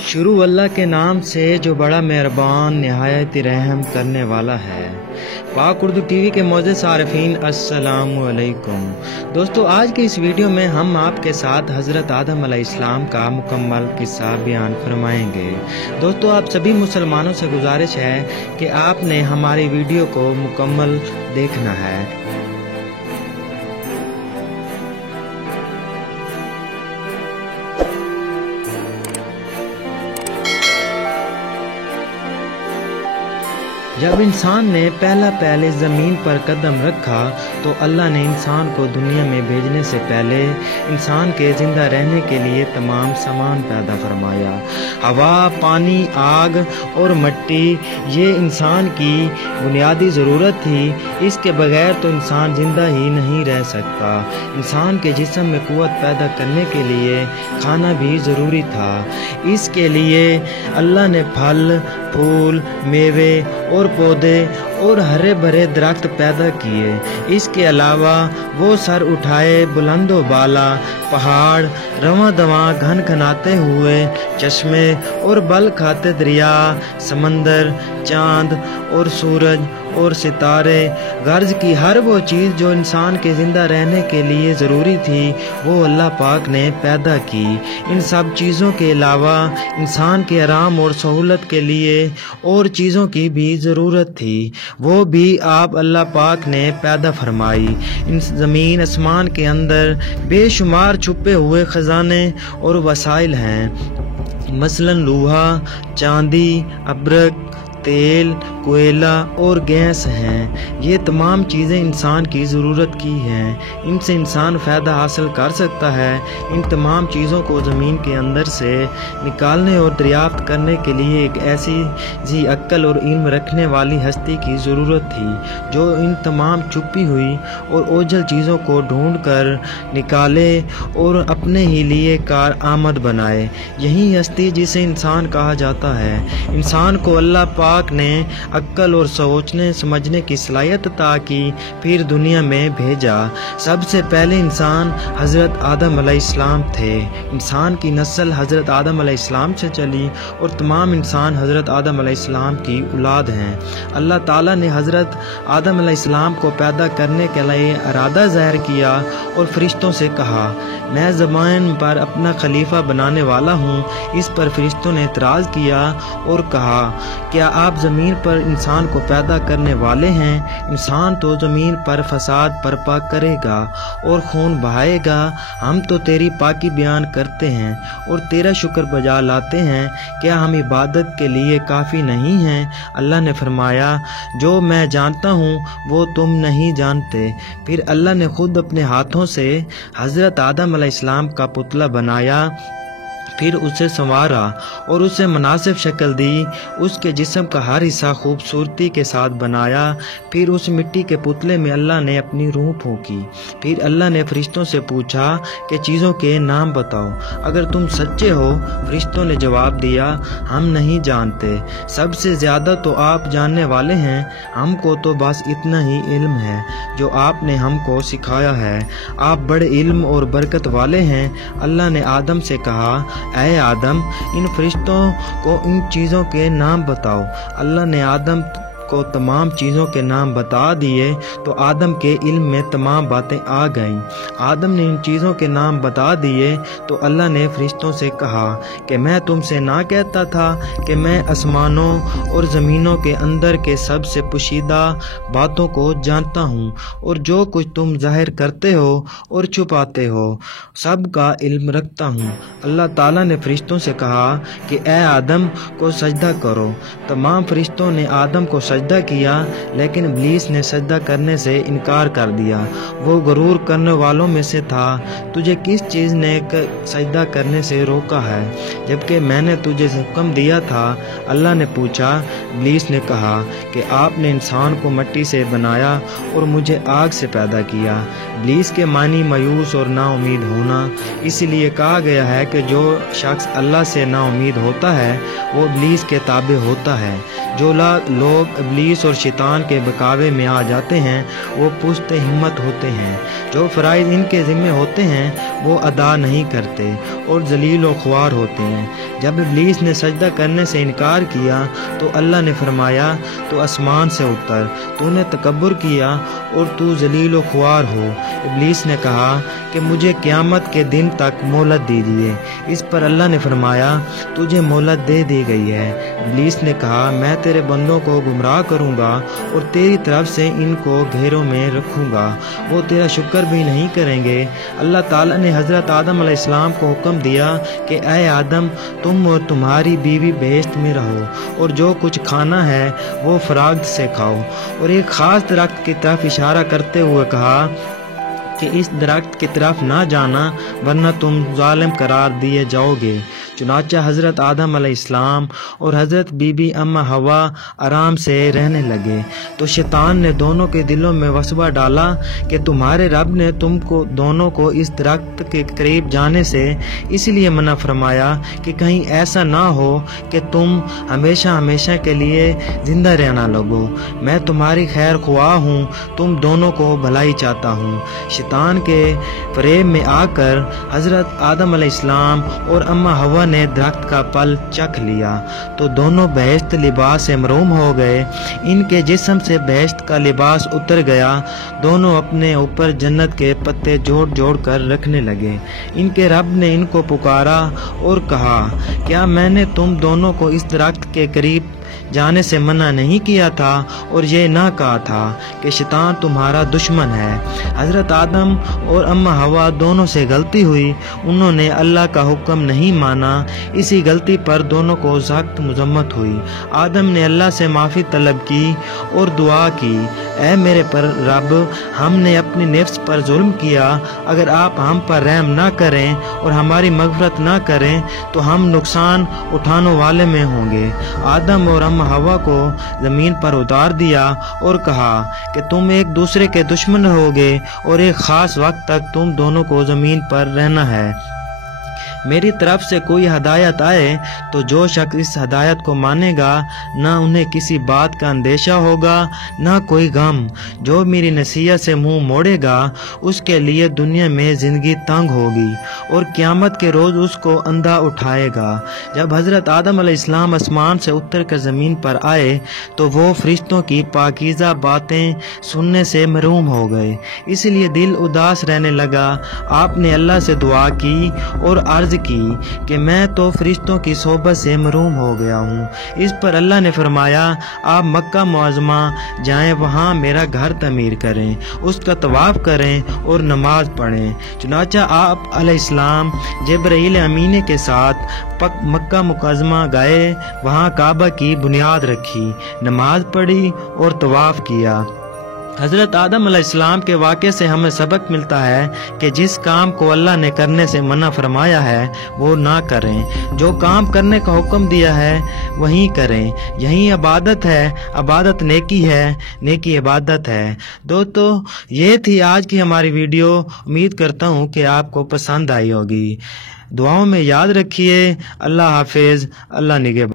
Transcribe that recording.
शुरू अल्लाह के नाम से जो बड़ा मेहरबान नहायत रहम करने वाला है। पाक उर्दू टीवी के मोअज़्ज़िज़ सारिफीन अस्सलामु अलैकुम। दोस्तों, आज के इस वीडियो में हम आपके साथ हज़रत आदम अलैहिस्सलाम का मुकम्मल किस्सा बयान फरमाएंगे। दोस्तों, आप सभी मुसलमानों से गुजारिश है कि आपने हमारी वीडियो को मुकम्मल देखना है। जब इंसान ने पहले ज़मीन पर कदम रखा तो अल्लाह ने इंसान को दुनिया में भेजने से पहले इंसान के ज़िंदा रहने के लिए तमाम सामान पैदा फरमाया। हवा, पानी, आग और मिट्टी ये इंसान की बुनियादी ज़रूरत थी। इसके बगैर तो इंसान ज़िंदा ही नहीं रह सकता। इंसान के जिस्म में क़ुव्वत पैदा करने के लिए खाना भी ज़रूरी था। इसके लिए अल्लाह ने फल, फूल, मेवे और पौधे और हरे भरे दरख्त पैदा किए। इसके अलावा वो सर उठाए बुलंदो बाला पहाड़, रवां दवां घन घनाते हुए चश्मे और बल खाते दरिया, समंदर, चांद और सूरज और सितारे, गर्ज की हर वो चीज़ जो इंसान के ज़िंदा रहने के लिए ज़रूरी थी वो अल्लाह पाक ने पैदा की। इन सब चीज़ों के अलावा इंसान के आराम और सहूलत के लिए और चीज़ों की भी ज़रूरत थी, वो भी आप अल्लाह पाक ने पैदा फरमाई। इन ज़मीन आसमान के अंदर बेशुमार छुपे हुए ख़जाने और वसाइल हैं, मसलन लोहा, चांदी, अब्रक, तेल, कोयला और गैस हैं। ये तमाम चीज़ें इंसान की ज़रूरत की हैं। इनसे इंसान फ़ायदा हासिल कर सकता है। इन तमाम चीज़ों को ज़मीन के अंदर से निकालने और दरियाफ्त करने के लिए एक ऐसी जी अक्ल और इल्म रखने वाली हस्ती की ज़रूरत थी जो इन तमाम छुपी हुई और ओझल चीज़ों को ढूंढ कर निकाले और अपने ही लिए कार आमद बनाए। यही हस्ती जिसे इंसान कहा जाता है। इंसान को अल्लाह पाक ने अक्ल और सोचने समझने की सलाहियत अता की, फिर दुनिया में भेजा। सबसे पहले इंसान हज़रत आदम अलैहिस्सलाम थे। इंसान की नस्ल हज़रत आदम अलैहिस्सलाम से चली और तमाम इंसान हज़रत आदम अलैहिस्सलाम की औलाद हैं। अल्लाह ताला ने हज़रत आदम अलैहिस्सलाम को पैदा करने के लिए इरादा ज़ाहिर किया और फरिश्तों से कहा, मैं ज़मीन पर अपना खलीफा बनाने वाला हूँ। इस पर फरिश्तों ने एतराज़ किया और कहा, क्या आप ज़मीन पर इंसान को पैदा करने वाले हैं? इंसान तो ज़मीन पर फसाद बर्पा करेगा और खून बहाएगा। हम तो तेरी पाकी बयान करते हैं और तेरा शुक्र बजा लाते हैं। क्या हम इबादत के लिए काफ़ी नहीं हैं? अल्लाह ने फरमाया, जो मैं जानता हूँ वो तुम नहीं जानते। फिर अल्लाह ने खुद अपने हाथों से हज़रत आदम अलैहिस्सलाम का पुतला बनाया, फिर उसे संवारा और उसे मुनासिब शक्ल दी। उसके जिस्म का हर हिस्सा खूबसूरती के साथ बनाया। फिर उस मिट्टी के पुतले में अल्लाह ने अपनी रूह फूंकी। फिर अल्लाह ने फरिश्तों से पूछा कि चीज़ों के नाम बताओ, अगर तुम सच्चे हो। फरिश्तों ने जवाब दिया, हम नहीं जानते। सबसे ज़्यादा तो आप जानने वाले हैं। हमको तो बस इतना ही इल्म है जो आपने हमको सिखाया है। आप बड़े इल्म और बरकत वाले हैं। अल्लाह ने आदम से कहा, ऐ आदम, इन फरिश्तों को इन चीज़ों के नाम बताओ। अल्लाह ने आदम को तमाम चीज़ों के नाम बता दिए तो आदम के इल्म में तमाम बातें आ गईं। आदम ने इन चीज़ों के नाम बता दिए तो अल्लाह ने फरिश्तों से कहा कि मैं तुमसे ना कहता था कि मैं आसमानों और ज़मीनों के अंदर के सबसे पोशीदा बातों को जानता हूँ और जो कुछ तुम ज़ाहिर करते हो और छुपाते हो सब का इल्म रखता हूँ। अल्लाह ताला ने फरिश्तों से कहा कि ए आदम को सजदा करो। तमाम फरिश्तों ने आदम को सजदा किया, लेकिन इब्लीस ने सजदा करने से इनकार कर दिया। वो गरूर करने वालों में से था। तुझे किस चीज़ ने सजदा करने से रोका है जबकि मैंने तुझे हुक्म दिया था? अल्लाह ने पूछा। इब्लीस ने कहा कि आपने इंसान को मिट्टी से बनाया और मुझे आग से पैदा किया। इब्लीस के मानी मायूस और नाउमीद होना। इसीलिए कहा गया है कि जो शख्स अल्लाह से नाउमीद होता है वो इब्लीस के ताबे होता है। جو لوگ ابلیس اور شیطان کے بہکاوے میں آ جاتے ہیں وہ پست ہمت ہوتے ہیں، جو فرائض ان کے ذمہ ہوتے ہیں وہ ادا نہیں کرتے اور ذلیل و خوار ہوتے ہیں۔ جب ابلیس نے سجدہ کرنے سے انکار کیا تو اللہ نے فرمایا تو آسمان سے اتر، تو نے تکبر کیا اور تو ذلیل و خوار ہو۔ ابلیس نے کہا کہ مجھے قیامت کے دن تک مہلت دیجیے۔ اس پر اللہ نے فرمایا تجھے مہلت دے دی گئی ہے۔ ابلیس نے کہا میں تیرے بندوں کو گمراہ کروں گا اور تیری طرف سے ان کو گھیروں میں رکھوں گا، وہ تیرا شکر بھی نہیں کریں گے۔ اللہ تعالیٰ نے حضرت آدم علیہ السلام کو حکم دیا کہ اے آدم تم اور تمہاری بیوی بہشت میں رہو اور جو کچھ کھانا ہے وہ فراغت سے کھاؤ، اور ایک خاص درخت کی طرف اشارہ کرتے ہوئے کہا کہ اس درخت کی طرف نہ جانا ورنہ تم ظالم قرار دیے جاؤ گے۔ چنانچہ حضرت آدم علیہ السلام اور حضرت بی بی اما حوا آرام سے رہنے لگے تو شیطان نے دونوں کے دلوں میں وسوسہ ڈالا کہ تمہارے رب نے تم کو دونوں کو اس درخت کے قریب جانے سے اس لیے منع فرمایا کہ کہیں ایسا نہ ہو کہ تم ہمیشہ ہمیشہ کے لیے زندہ رہنا لگو۔ میں تمہاری خیر خواہ ہوں، تم دونوں کو بھلائی چاہتا ہوں۔ شیطان کے فریب میں آ کر حضرت آدم علیہ السلام اور اما حوا نے درخت کا پھل چکھ لیا تو دونوں بہشت لباس سے محروم ہو گئے، ان کے جسم سے بہشت کا لباس اتر گیا، دونوں اپنے اوپر جنت کے پتے جوڑ جوڑ کر رکھنے لگے۔ ان کے رب نے ان کو پکارا اور کہا کیا میں نے تم دونوں کو اس درخت کے قریب جانے سے منع نہیں کیا تھا اور یہ نہ کہا تھا کہ شیطان تمہارا دشمن ہے؟ حضرت آدم اور اما حوا دونوں سے غلطی ہوئی، انہوں نے اللہ کا حکم نہیں مانا، اسی غلطی پر دونوں کو سخت مذمت ہوئی۔ آدم نے اللہ سے معافی طلب کی اور دعا کی اے میرے رب، ہم نے اپنی نفس پر ظلم کیا، اگر آپ ہم پر رحم نہ کریں اور ہماری مغفرت نہ کریں تو ہم نقصان اٹھانے والے میں ہوں گے۔ آدم اور اما حوا کو زمین پر اتار دیا اور کہا کہ تم ایک دوسرے کے دشمن ہوگے اور ایک خاص وقت تک تم دونوں کو زمین پر رہنا ہے۔ میری طرف سے کوئی ہدایت آئے تو جو شخص اس ہدایت کو مانے گا نہ انہیں کسی بات کا اندیشہ ہوگا نہ کوئی غم، جو میری نصیحت سے منہ موڑے گا اس کے لیے دنیا میں زندگی تنگ ہوگی اور قیامت کے روز اس کو اندھا اٹھائے گا۔ جب حضرت آدم علیہ السلام آسمان سے اتر کر زمین پر آئے تو وہ فرشتوں کی پاکیزہ باتیں سننے سے محروم ہو گئے، اس لیے دل اداس رہنے لگا۔ آپ نے اللہ سے دعا کی اور عرض کی کہ میں تو فرشتوں کی صحبت سے محروم ہو گیا ہوں۔ اس پر اللہ نے فرمایا آپ مکہ معظمہ جائیں، وہاں میرا گھر تعمیر کریں، اس کا طواف کریں اور نماز پڑھیں۔ چنانچہ آپ علیہ السلام جبرائیل امین کے ساتھ مکہ معظمہ گئے، وہاں کعبہ کی بنیاد رکھی، نماز پڑھی اور طواف کیا۔ حضرت آدم علیہ السلام کے واقعے سے ہمیں سبق ملتا ہے کہ جس کام کو اللہ نے کرنے سے منع فرمایا ہے وہ نہ کریں، جو کام کرنے کا حکم دیا ہے وہی کریں، یہی عبادت ہے، عبادت نیکی ہے، نیکی عبادت ہے۔ دوستو یہ تھی آج کی ہماری ویڈیو، امید کرتا ہوں کہ آپ کو پسند آئی ہوگی۔ دعاؤں میں یاد رکھیے۔ اللہ حافظ، اللہ نگہبان۔